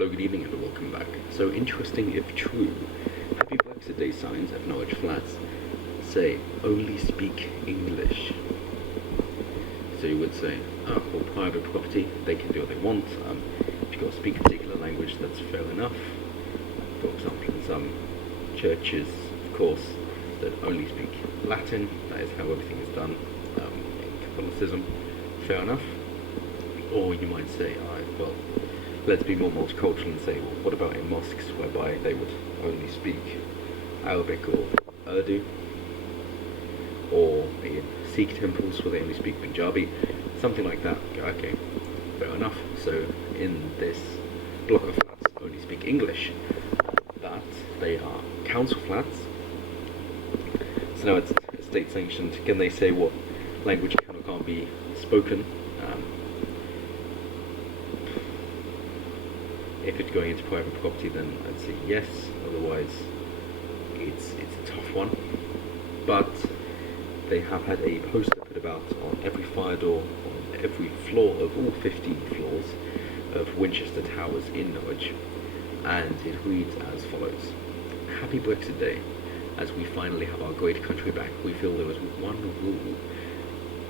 Hello, good evening and welcome back. So interesting if true, Happy Brexit Day signs at Norwich Flats say only speak English. So you would say, oh, well, private property, they can do what they want. If you've got to speak a particular language, that's fair enough. For example, in some churches, of course, that only speak Latin, that is how everything is done in Catholicism, fair enough. Or you might say, well, let's be more multicultural and say, well, what about in mosques whereby they would only speak Arabic or Urdu? Or in Sikh temples where they only speak Punjabi? Something like that. Okay, fair enough. So in this block of flats, only speak English. But they are council flats. So now it's state sanctioned. Can they say what language can or can't be spoken? If it's going into private property, then I'd say yes. Otherwise, it's a tough one. But they have had a poster put about on every fire door, on every floor of all 15 floors of Winchester Towers in Norwich, and it reads as follows: Happy Brexit Day. As we finally have our great country back, we feel there is one rule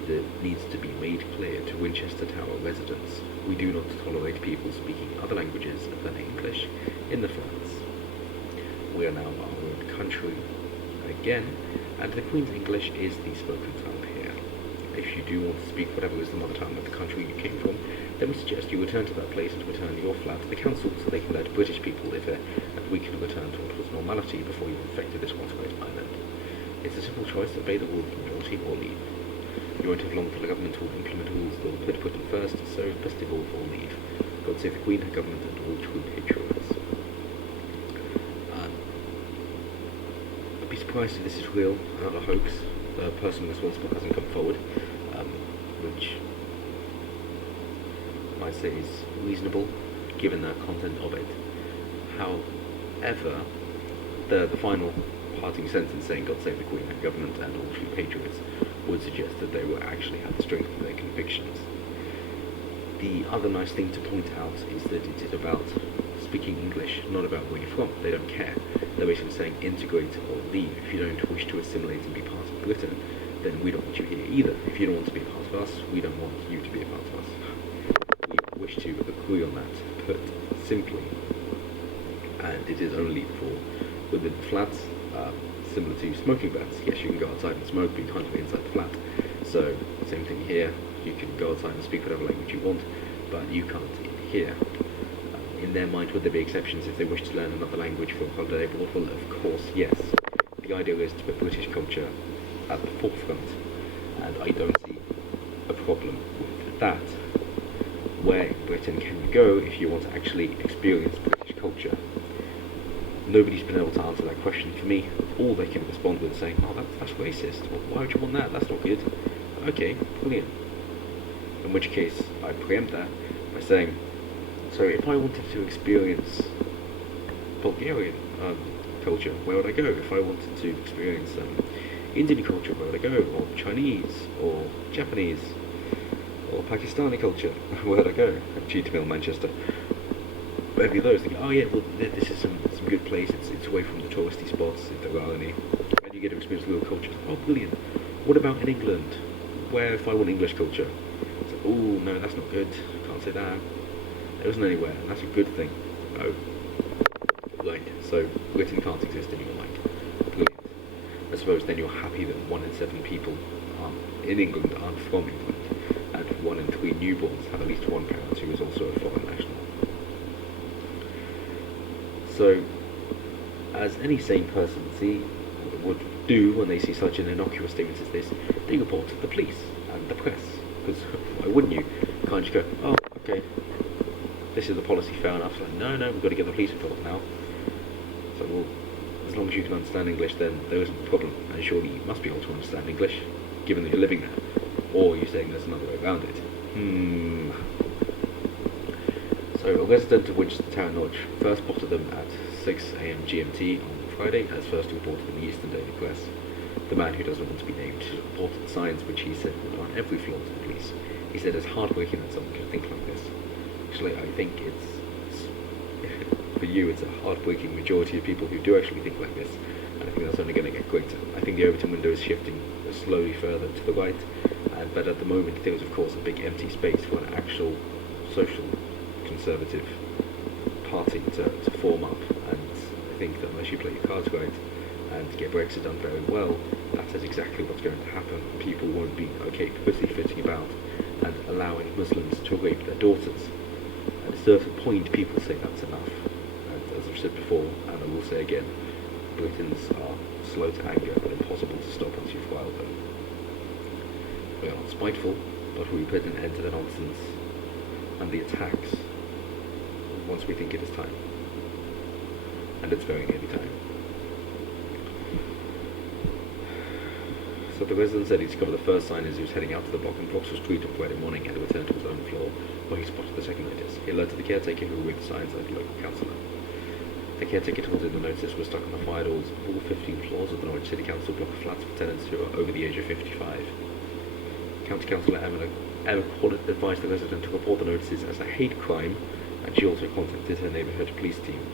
that needs to be made clear to Winchester Tower residents. We do not tolerate people speaking other languages than English in the flats. We are now our own country again, and the Queen's English is the spoken tongue here. If you do want to speak whatever is the mother tongue of the country you came from, then we suggest you return to that place and return your flat to the council so they can let British people live here and we can return to what was normality before you infected this once great island. It's a simple choice: obey the rules of your team or leave. You won't have long till the government will implement rules that will put Britain first, so best of all for leave. God save the Queen, her government, and all true patriots. I'd be surprised if this is real, not a hoax. The person responsible hasn't come forward, which I might say is reasonable, given the content of it. However, the final parting sentence saying God save the Queen, her government, and all true patriots would suggest that they were actually had the strength of their convictions. The other nice thing to point out is that it is about speaking English, not about where you're from. They don't care. They're basically saying integrate or leave. If you don't wish to assimilate and be part of Britain, then we don't want you here either. If you don't want to be a part of us, we don't want you to be a part of us. We wish to agree on that, put simply. And it is only for within the flats, similar to smoking bans. Yes, you can go outside and smoke, but you can't be inside the flat. So, same thing here. You can go outside and speak whatever language you want, but you can't in here. In their mind, would there be exceptions if they wish to learn another language for a holiday abroad? Well, of course, yes. The idea is to put British culture at the forefront, and I don't see a problem with that. Where in Britain can you go if you want to actually experience British culture? Nobody's been able to answer that question for me. All they can respond with is saying, oh, that's racist. Well, why would you want that? That's not good. Okay, brilliant. In which case, I preempt that by saying, so if I wanted to experience Bulgarian culture, where would I go? If I wanted to experience Indian culture, where would I go? Or Chinese, or Japanese, or Pakistani culture, where would I go? Cheetah Mill, Manchester. Every of those, think, oh yeah, well, this is some good place, it's away from the touristy spots, if there are any, and you get to experience real culture. Oh, brilliant. What about in England? Where if I want English culture? So, oh, no, that's not good, can't say that. There isn't anywhere, and that's a good thing. Oh, right, so Britain can't exist in your mind. Brilliant. I suppose then you're happy that 1 in 7 people in England aren't from England, and 1 in 3 newborns have at least one parent who is also a foreign national. So, as any sane person would do when they see such an innocuous statement as this, they report to the police and the press. Because why wouldn't you? Can't you go, oh, okay, this is the policy, fair enough. Like, no, we've got to get the police involved now. So, well, as long as you can understand English, then there isn't a problem. And surely you must be able to understand English, given that you're living there. Or you're saying there's another way around it. So, a resident of Winchester Town, Norwich, first spotted them at 6 AM GMT on Friday, as first reported in the Eastern Daily Press. The man, who doesn't want to be named, reported signs which he said were on every floor to the police. He said it's heartbreaking that someone could think like this. Actually, I think for you, it's a heartbreaking majority of people who do actually think like this, and I think that's only going to get greater. I think the Overton window is shifting slowly further to the right, but at the moment there is of course a big empty space for an actual social conservative party to form up, and I think that unless you play your cards right and get Brexit done very well, that is exactly what's going to happen. People won't be okay pussyfooting about and allowing Muslims to rape their daughters. At a certain point, people say that's enough. And as I've said before, and I will say again, Britons are slow to anger but impossible to stop once you've riled them. We are not spiteful, but we put an end to the nonsense and the attacks once we think it is time. And it's very nearly time. So the resident said he discovered the first sign as he was heading out to the block, and blocks was treated on Friday morning and returned to his own floor, where he spotted the second notice. He alerted the caretaker, who read the signs, and the local councillor. The caretaker told him the notice was stuck on the fire doors of all 15 floors of the Norwich City Council block of flats for tenants who are over the age of 55. County Councillor Emma Corlett advised the resident to report the notices as a hate crime, and she also contacted her neighbourhood police team.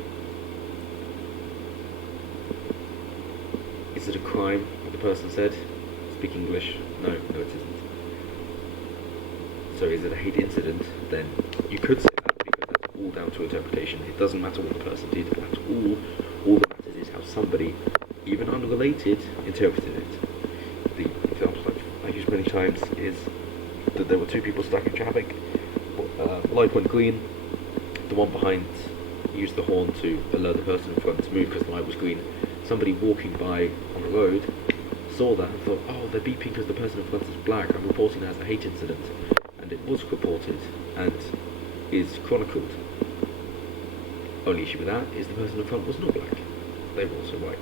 Is it a crime? The person said. Speak English? No, it isn't. So is it a hate incident? Then you could say that, because that's all down to interpretation. It doesn't matter what the person did at all. All that matters is how somebody, even unrelated, interpreted it. The example I've used many times is that there were two people stuck in traffic. Light went green. The one behind used the horn to alert the person in front to move because the light was green. Somebody walking by on the road saw that and thought, oh, they're beeping because the person in front is black, I'm reporting that as a hate incident. And it was reported and is chronicled. Only issue with that is the person in front was not black. They were also white.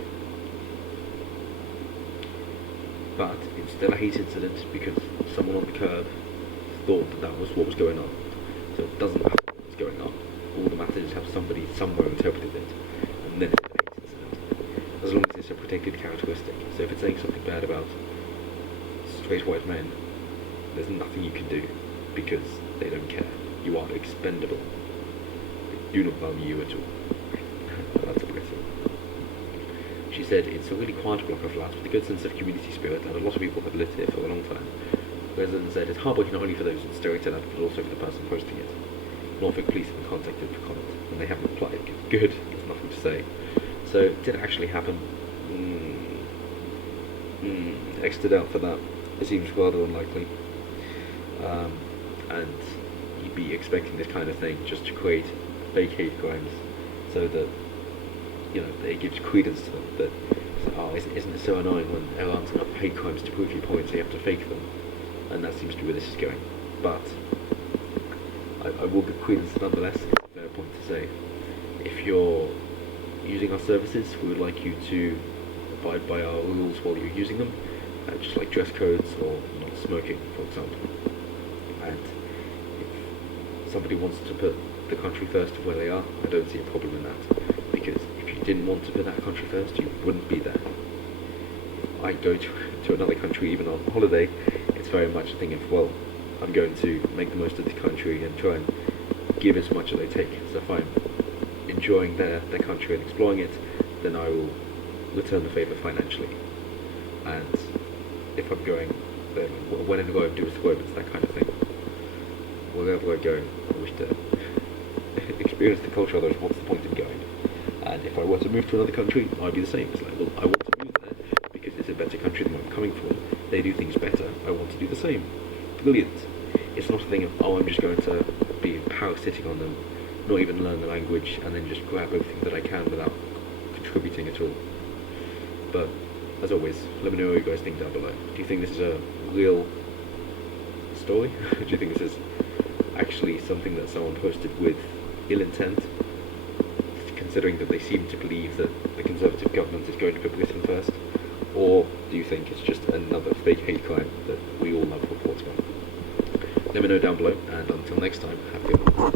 But it's still a hate incident because someone on the curb thought that that was what was going on. So it doesn't matter what was going on. All that matters is how somebody somewhere interpreted it. And then it's a hate incident. As long as it's a protected characteristic. So if it's saying something bad about straight white men, there's nothing you can do because they don't care. You are expendable. They do not value you at all. That's a Britain. She said it's a really quiet block of flats with a good sense of community spirit, and a lot of people have lived here for a long time. Residents said it's heartbreaking not only for those that stare at it, but also for the person posting it. Norfolk police have been contacted for comment, and they haven't replied. Good, there's nothing to say. So, did it actually happen? Extra doubt for that. It seems rather unlikely. And you'd be expecting this kind of thing just to create fake hate crimes, so that, you know, it gives credence to them. That, oh, isn't it so annoying when there aren't enough hate crimes to prove your point, so you have to fake them? And that seems to be where this is going. But I will give credence nonetheless. It's a fair point to say. If you're using our services, we would like you to abide by our rules while you're using them, just like dress codes or not smoking, for example. And if somebody wants to put the country first of where they are, I don't see a problem in that, because if you didn't want to put that country first, you wouldn't be there. If I go to another country, even on holiday, it's very much a thing of, well, I'm going to make the most of this country and try and give as much as they take. So if I'm enjoying their country and exploring it, then I will return the favour financially. And if I'm going, then whenever I do a squad, it's that kind of thing. Wherever I go, I wish to experience the culture, otherwise what's the point in going? And if I were to move to another country, I'd be the same. It's like, well, I want to move there because it's a better country than where I'm coming from. They do things better, I want to do the same. Brilliant. It's not a thing of, oh, I'm just going to be parasitic on them, not even learn the language, and then just grab everything that I can without contributing at all. But, as always, let me know what you guys think down below. Do you think this is a real story? Do you think this is actually something that someone posted with ill intent, considering that they seem to believe that the Conservative government is going to put Britain first? Or do you think it's just another fake hate crime that we all love reporting on? Let me know down below, and until next time, have a good one.